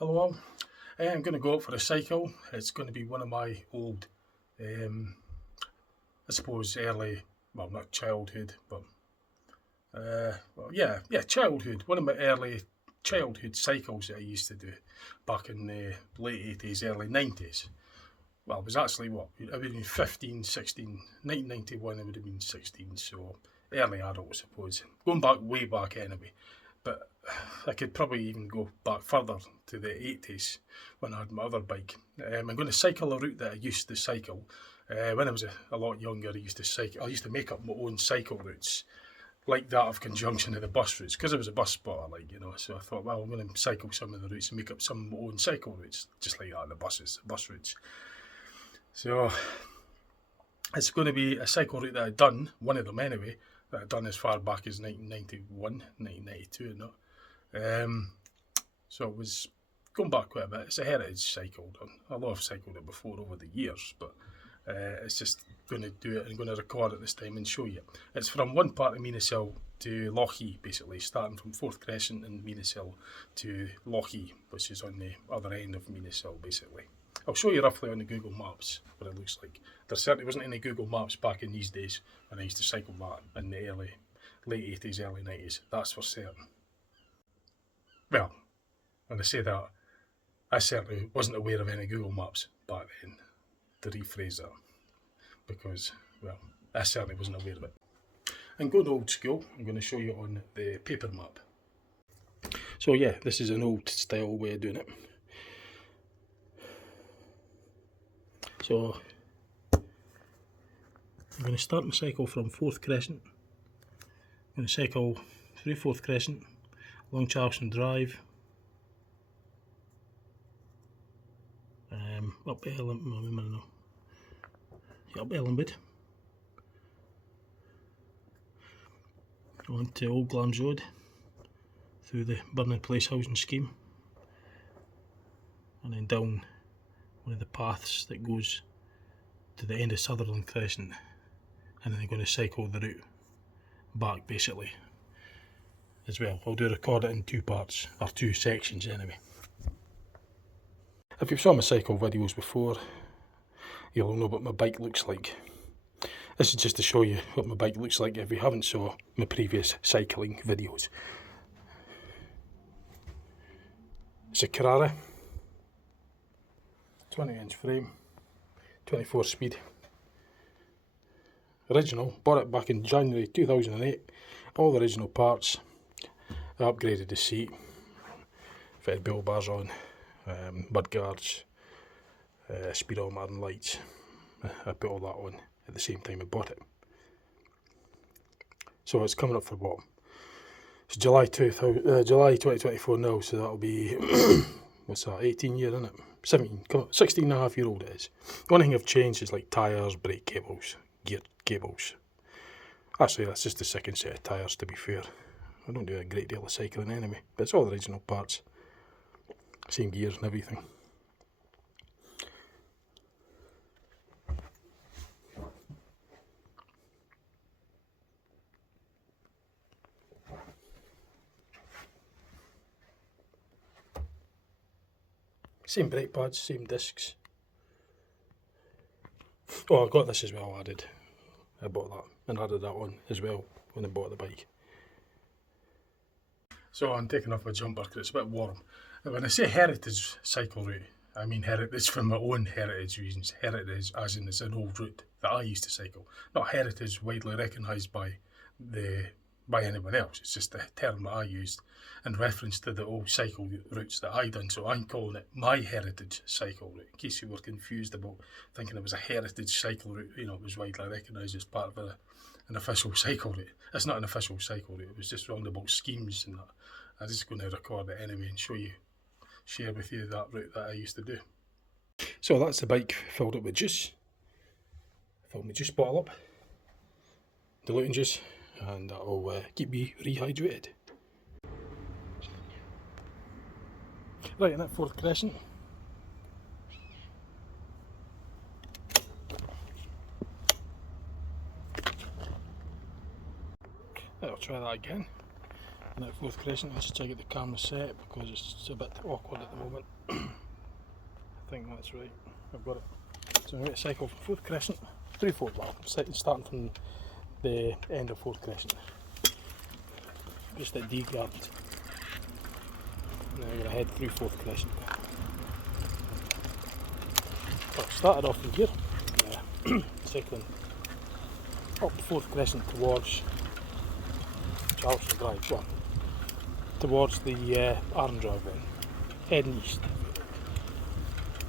Hello all. I'm going to go out for a cycle. It's going to be one of my old, I suppose early, well not childhood, but childhood. One of my early childhood cycles that I used to do back in the late 80s, early 90s. Well, it was actually I would have been 15, 16, 1991 I would have been 16, so early adult I suppose. Going back way back anyway. But I could probably even go back further to the 80s when I had my other bike. I'm going to cycle a route that I used to cycle. When I was a lot younger, I used to make up my own cycle routes, like that of conjunction of the bus routes, because I was a bus spotter, so I thought, well, I'm going to cycle some of the routes and make up some of my own cycle routes, just like that, the bus routes. So it's going to be a cycle route that I've done, one of them anyway, that I've done as far back as 1991, 1992 and that. So it was going back quite a bit. It's a heritage cycle. Although I've cycled it before over the years, but it's just going to do it and going to record it this time and show you. It's from one part of Meenashill to Lochee, basically, starting from Forth Crescent in Meenashill to Lochee, which is on the other end of Meenashill, basically. I'll show you roughly on the Google Maps what it looks like. There certainly wasn't any Google Maps back in these days when I used to cycle that in the late 80s, early 90s. That's for certain. Well, when I say that, I certainly wasn't aware of any Google Maps back then, to rephrase that, because, well, I certainly wasn't aware of it. And going old school, I'm going to show you on the paper map. So yeah, this is an old style way of doing it. So I'm going to start my cycle from Forth Crescent. I'm going to cycle through Forth Crescent, along Charleston Drive, up Ellenwood, on to Old Glams Road, through the Burning Place housing scheme, and then down one of the paths that goes to the end of Sutherland Crescent, and then I'm going to cycle the route back basically as well. I'll record it in two parts, or two sections anyway. If you've saw my cycle videos before, you'll know what my bike looks like. This is just to show you what my bike looks like if you haven't saw my previous cycling videos. It's a Carrara, 20-inch frame, 24 speed. Original, bought it back in January 2008. All the original parts. I upgraded the seat, fitted bell bars on, mud guards, speedometer and lights. I put all that on at the same time I bought it. So it's coming up for what? It's July 2024 now, so that'll be, what's that, 18 years, isn't it? 16 and a half year old it is. The only thing I've changed is like tyres, brake cables, gear cables. Actually, that's just the second set of tyres, to be fair. I don't do a great deal of cycling anyway, but it's all the original parts. Same gears and everything. Same brake pads, same discs. Oh, I got this as well added. I bought that and added that on as well when I bought the bike. So I'm taking off my jumper because it's a bit warm. And when I say heritage cycle route, I mean heritage for my own heritage reasons. Heritage as in it's an old route that I used to cycle. Not heritage widely recognised by anyone else. It's just a term that I used in reference to the old cycle routes that I done. So I'm calling it my heritage cycle route, in case you were confused about thinking it was a heritage cycle route. You know, it was widely recognised as part of an official cycle route. It's not an official cycle route. It was just roundabout schemes and that. I'm just going to record it anyway and share with you that route that I used to do. So that's the bike filled up with juice. Filled my juice bottle up, diluting juice, and that'll keep me rehydrated. Right, and at Forth Crescent. I'll try that again. At Forth Crescent, let's check out the camera set because it's a bit awkward at the moment. I think that's right. I've got it. So I'm going to cycle from Forth Crescent through Forth. Well, I'm starting from the end of Forth Crescent, just at Dee Gardens. Now I'm going to head through Forth Crescent. Well, I started off in here, cycling up Forth Crescent towards Charleston Drive. Well, towards the Arm Drive then, heading east.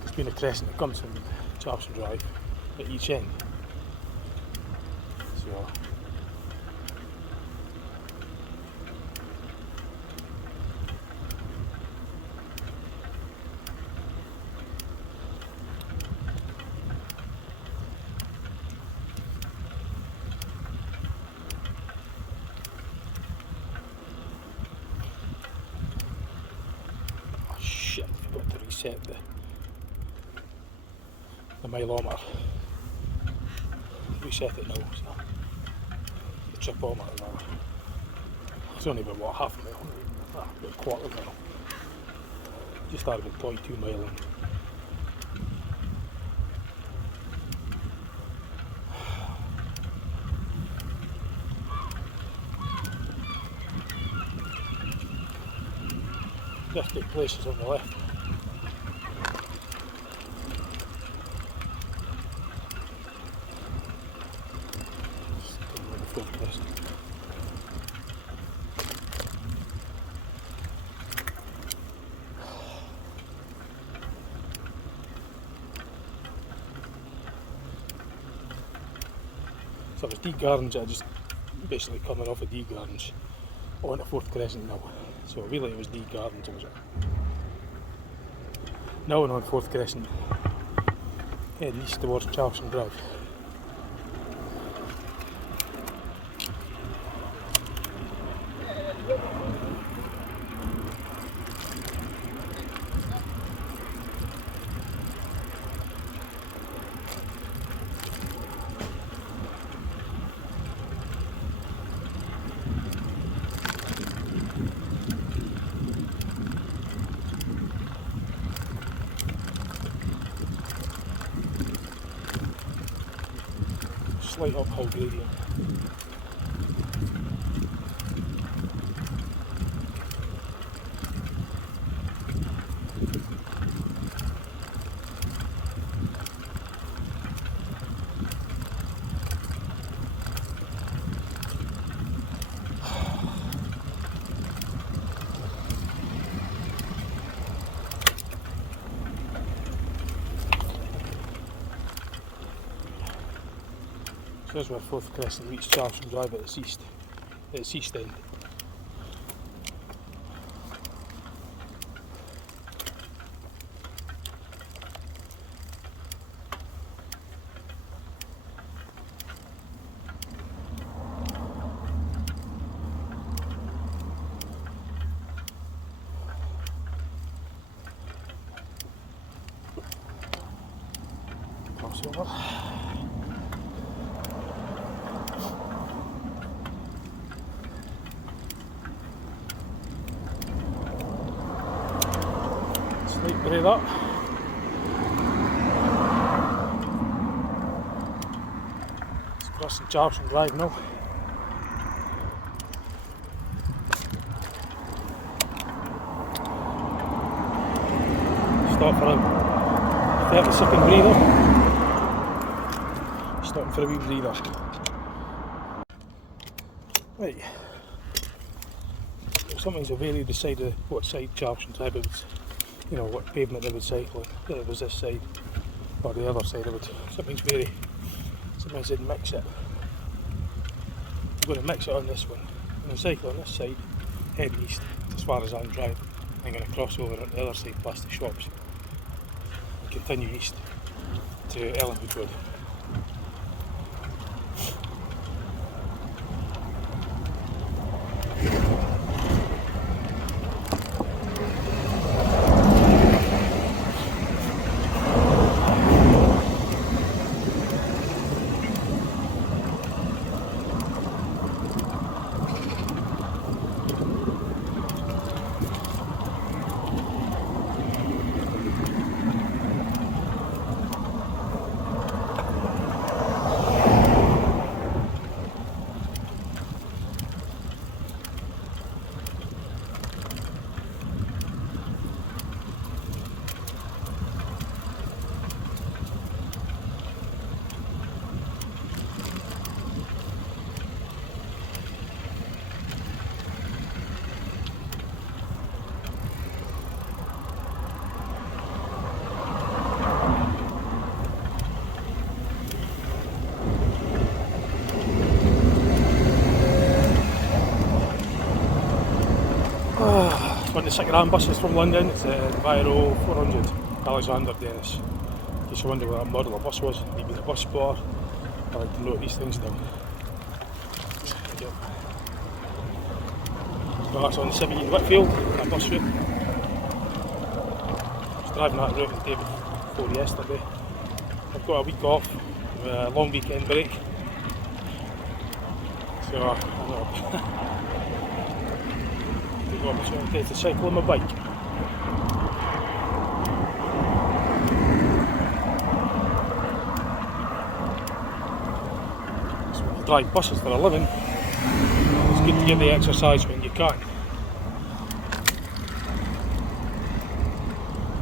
There's been a crescent that comes from Charleston Drive at each end. So shit, I've got to reset the mileometer. Reset it now, so the tripometer now. It's only about what, half a mile, about a quarter of a mile. Just started about 22 mile in. Just take places on the left. So it was Dee Gardens, I just basically coming off of Dee Gardens onto Forth Crescent now. So really it was Dee Gardens I was at. Now we're on Forth Crescent, heading east towards Charleston Drive. Slight uphill gradient. So here's where Forth Crescent meets Charleston Drive at its east end. Crossover. Slight bray that. It's crossing Charleston Drive now. Stop for a 30-second breather. Stopping for a wee breather. Right. If something's available decided what side Charleston Drive it was, you know, what pavement they would cycle on, whether it was this side or the other side of it. Something's said mix it. I'm going to mix it on this one. I'm going to cycle on this side, head east as far as I'm driving. I'm going to cross over on the other side past the shops and continue east to Ellenwood Road. on the 6 grand buses from London. It's Viro 400 Alexander Dennis. In case you wonder what that model of bus was, maybe the bus spotter. I like to note these things down. So that's on the 17 Whitfield, that bus route. I was driving that route the day before yesterday. I've got a week off, a long weekend break. So I take the opportunity to cycle on my bike. So when you drive buses for a living, it's good to get the exercise when you can.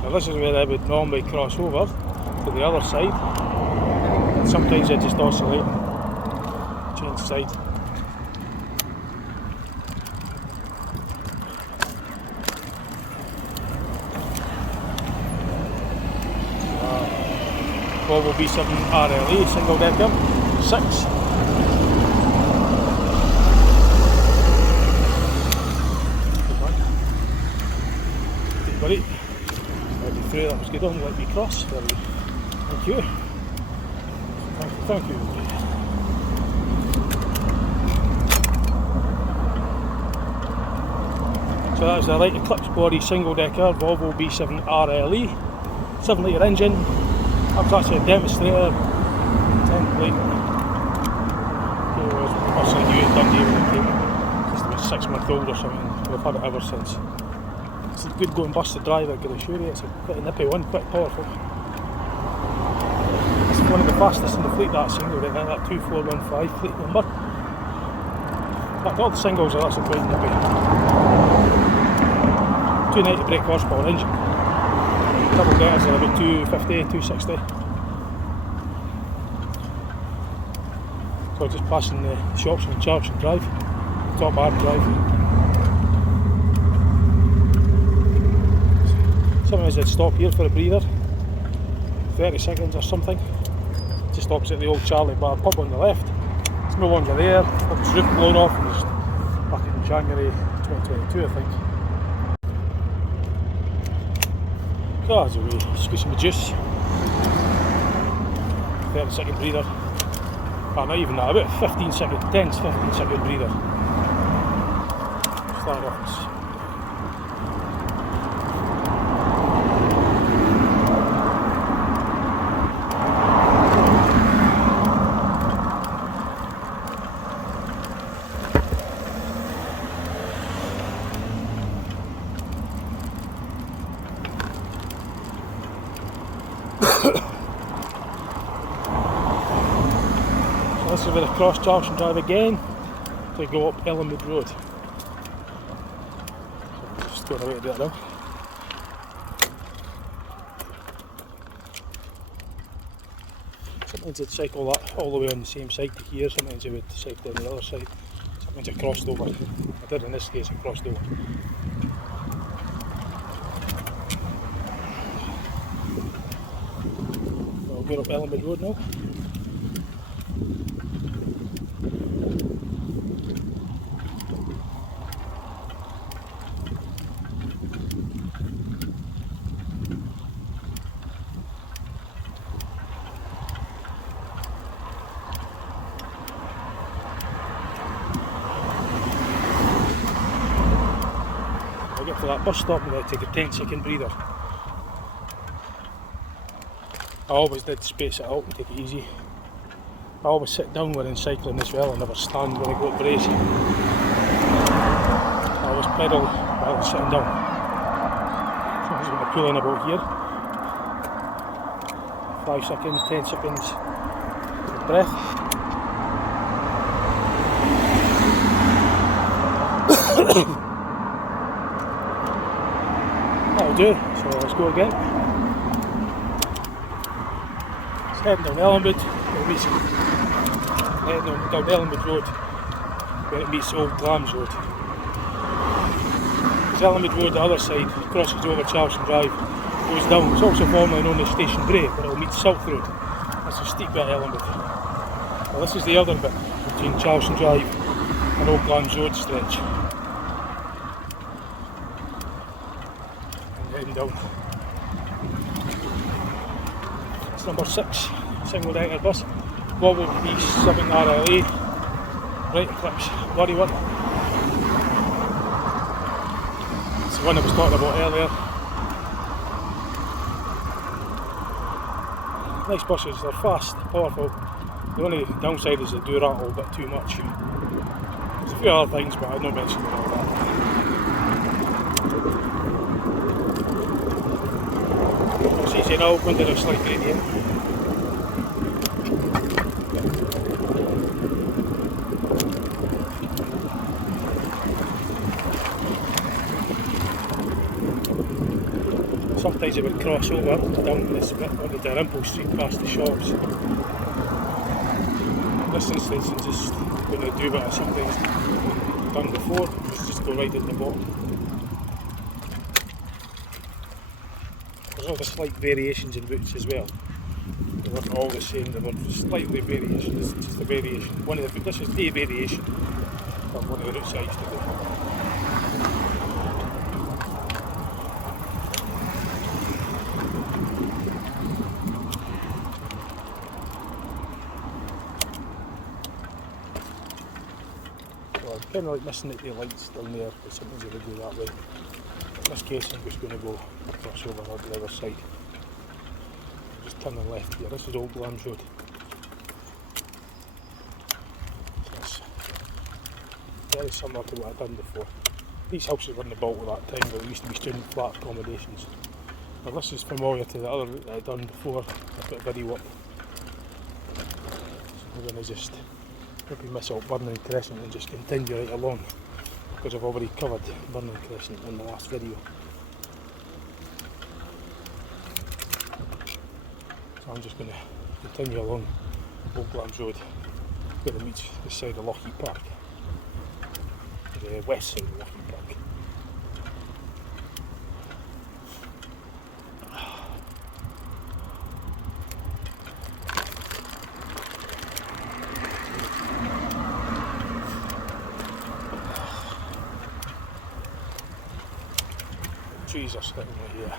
Now this is where I would normally cross over to the other side, and sometimes I just oscillate and change side. Volvo B7 RLE, single decker, 6. Good buddy. I'll be through, that was good on, let me cross. Thank you. Thank you. So that's the light eclipse body single decker Volvo B7 RLE, 7 litre engine. That was actually a demonstrator template. It was actually new at Dundee when it came, just about 6 months old or something. We've had it ever since. It's a good going bus to drive, I can assure you. It's a pretty nippy one, quite powerful. It's one of the fastest in the fleet, that single, that 2415 fleet number. In fact, all the singles are actually quite nippy. 290 brake horsepower engine. Double deckers are about 250, 260. So just passing the shops on Charlton Drive, Top Art Drive. Sometimes I'd stop here for a breather, 30 seconds or something, just opposite the old Charlie Bar pub on the left. It's no longer there, got its roof blown off, it was back in January 2022 I think. So as we squeeze some juice, 30 second breather, not even that, about 15 second, 10 15 second breather. Start off. This is where I cross Charlton Drive again to go up Ellenwood Road. Just going away to do that now. Sometimes I'd cycle that all the way on the same side to here, sometimes I would cycle on the other side. Sometimes I crossed over. I did in this case, I crossed over. I'll go up Ellenwood Road now. I'll get to that bus stop and I'll take a 10-second breather. I always did space it out and take it easy. I always sit down when I'm cycling as well, I never stand when I go to brace. I always pedal while I'm sitting down. So I'm just going to pull in about here. 5 seconds, 10 seconds breath. That'll do, so let's go again. It's heading down Ellenwood, heading down Ellenwood Road when it meets Old Glams Road. There's Ellenwood Road the other side, crosses over Charlton Drive, goes down. It's also formerly known as Station Bray, but it'll meet South Road. That's a steep bit of Ellenwood. Well, this is the other bit between Charlton Drive and Old Glams Road stretch. heading down. It's number 6, single decker bus. Volvo B7 RLA, right Eclipse, bloody one. It's the one I was talking about earlier. Nice buses, they're fast, powerful. The only downside is they do rattle a bit too much. There's a few other things, but I'll not mention all that. It's easy now, going to a slight gradient. Sometimes it would cross over down this bit onto Dalrymple Street past the shops. In this instance, I'm just going to do what I sometimes done before, just go right at the bottom. There's all the slight variations in routes as well. They weren't all the same, they were slightly variation. This is just a variation. This is a variation from one of the routes I used to do. Kind of like missing the lights down there, but sometimes they would do that way. In this case, I'm just going to go across over on the other side. I'm just turning left here. This is Old Lambs Road. So it's very similar to what I've done before. These houses were in the bulk at that time, but there used to be student flat accommodations. Now this is familiar to the other route that I've done before. I put a video up. So I'm going to just maybe miss out Burning Crescent and just continue right along, because I've already covered Burning Crescent in the last video. So I'm just going to continue along Old Lambs Road where it meets the side of Lochee Park, the west side of Lochee Park. Trees are sitting right here.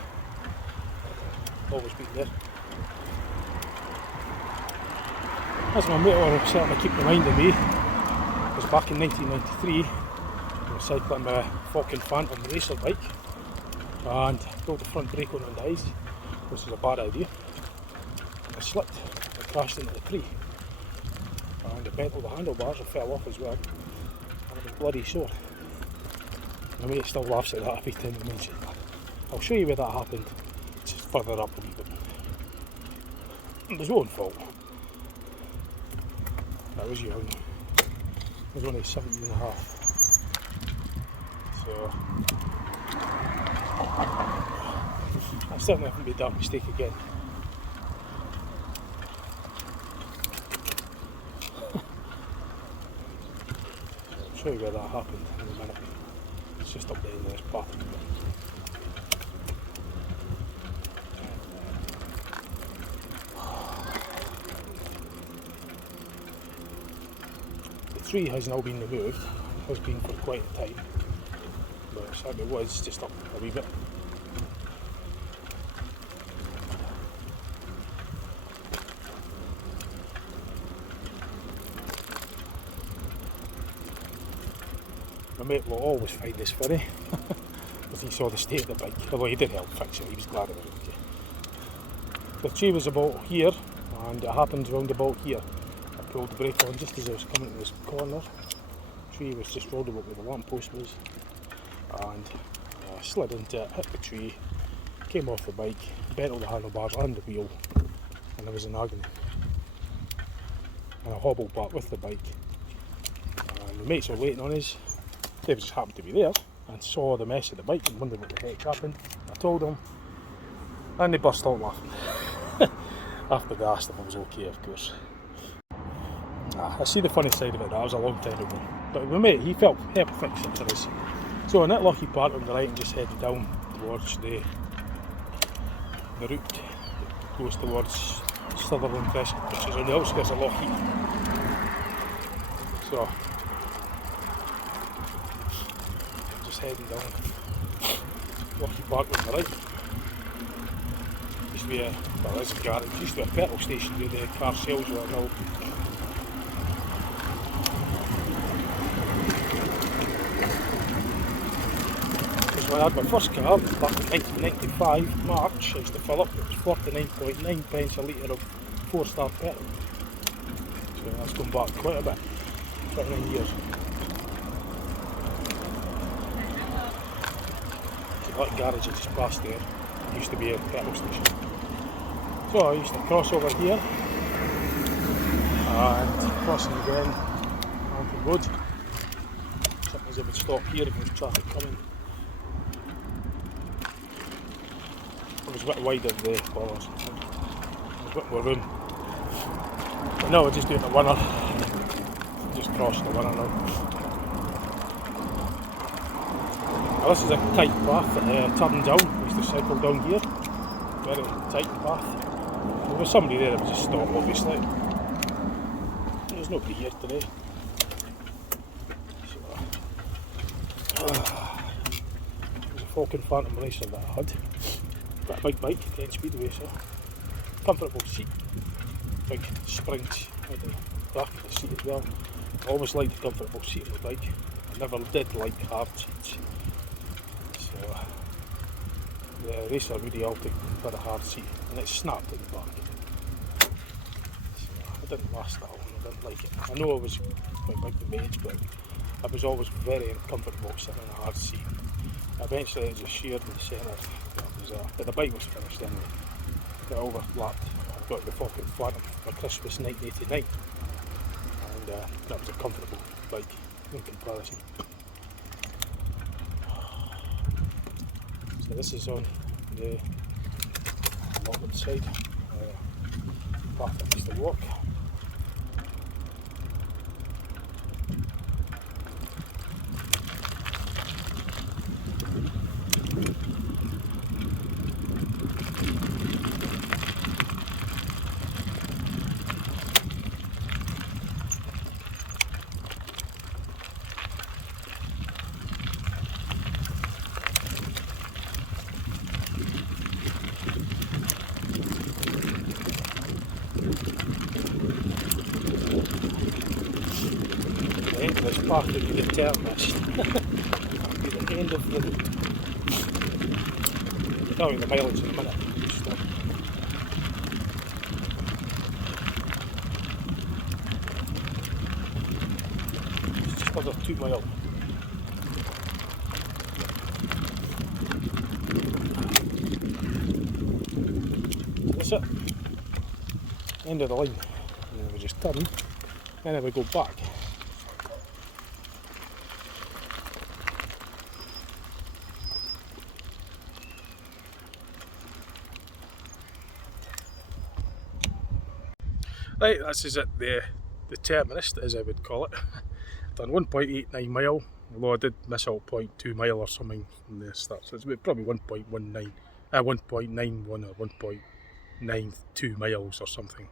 Always been there. As my motor certainly keep reminding me, was back in 1993, I was cycling my Falcon Phantom racer bike and pulled the front brake on the ice, which was a bad idea. I slipped, I crashed into the tree and I bent all the handlebars and fell off as well. And I was bloody sore. My mate still laughs at that every time I mention that. I'll show you where that happened, it's just further up a wee bit. It was my own fault. I was young. I was only 17 and a half. So I certainly haven't made that mistake again. I'll show you where that happened in a minute. It's just up there in this path. The tree has now been removed, it has been for quite a time, but it certainly was just up a wee bit. My mate will always find this funny, because he saw the state of the bike, although he did help fix it, he was glad about it. The tree was about here, and it happened round about here. I pulled the brake on just as I was coming to this corner. The tree was just rolled about where the lamp post was, and I slid into it, hit the tree, came off the bike, bent all the handlebars and the wheel, and I was in agony. And I hobbled back with the bike, and my mates were waiting on us. They just happened to be there and saw the mess of the bike and wondered what the heck happened. I told them, and they burst out laughing. After they asked if I was okay, of course. I see the funny side of it, that was a long time ago. But my mate, he helped fix it for us. So in that Lochee Park on the right, and just heading down towards the route that goes towards Forth Crescent, which is on the outskirts of Lochee. So just heading down Lochee Park on the right. be a, well, it's a garage, it used to be a petrol station where the car sales were and all. Because when I had my first car back in 1995, March, I used to fill up, it was 49.9 pence a litre of 4-star petrol. So that's gone back quite a bit, 29 years. So that garage that just passed there used to be a petrol station. So I used to cross over here and crossing again onto the road. Sometimes I would stop here if there was traffic coming. It was a bit wider the corners, there was a bit more room. But now we're just doing the winner. Just crossed the winner now. Now this is a tight path that turns down. I used to cycle down here. Very tight path. There was somebody there that was just stopped, obviously. There's nobody here today. So, there's a Falcon Phantom Racer that I had. Got a big bike, 10 speed racer. Comfortable seat. Big springs at the back of the seat as well. I always liked a comfortable seat on the bike. I never did like hard seats. So the racer really altered for a hard seat and it snapped at the back. So it didn't last that long, I didn't like it. I know I was quite big with my age, but I was always very uncomfortable sitting in a hard seat. Eventually I just sheared the centre, but the bike was finished anyway. It overlapped. I got the Forth Crescent for Christmas 1989 and that was a comfortable bike in comparison. So this is on the northern side, path I used to walk. The end of this park would be the terminus. That would be the end of the route. I'll tell you the mileage in a minute. It's just under 2 miles. That's it. End of the line. And then we just turn, and then we go back. Right, this is it, the terminus, as I would call it. Done 1.89 mile, although I did miss out 0.2 mile or something from the start, so it's probably 1.19, 1.91 or 1.92 miles or something.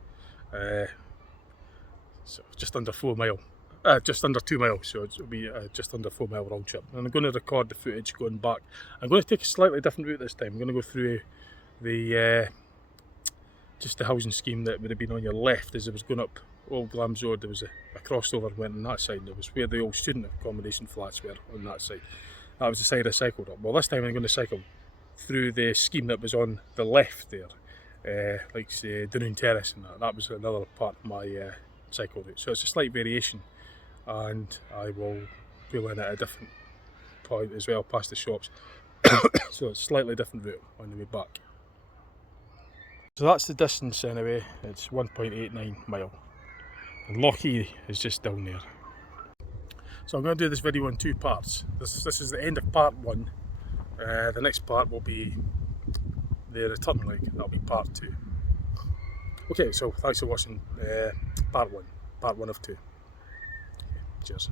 So just under 4 mile, just under 2 miles, so it'll be just under 4 mile round trip. And I'm going to record the footage going back. I'm going to take a slightly different route this time. I'm going to go through the just the housing scheme that would have been on your left as I was going up Old Glams Road. There was a crossover went on that side, and it was where the old student accommodation flats were on that side. That was the side I cycled up. Well, this time I'm going to cycle through the scheme that was on the left there, like say Dundee Terrace and that. That was another part of my cycle route. So it's a slight variation, and I will pull in at a different point as well past the shops. So it's a slightly different route on the way back. So that's the distance anyway, it's 1.89 mile. And Lochee is just down there. So I'm going to do this video in 2 parts. This is the end of part 1. The next part will be the return leg, that'll be part 2. Okay, so thanks for watching part 1 of 2. Okay, cheers.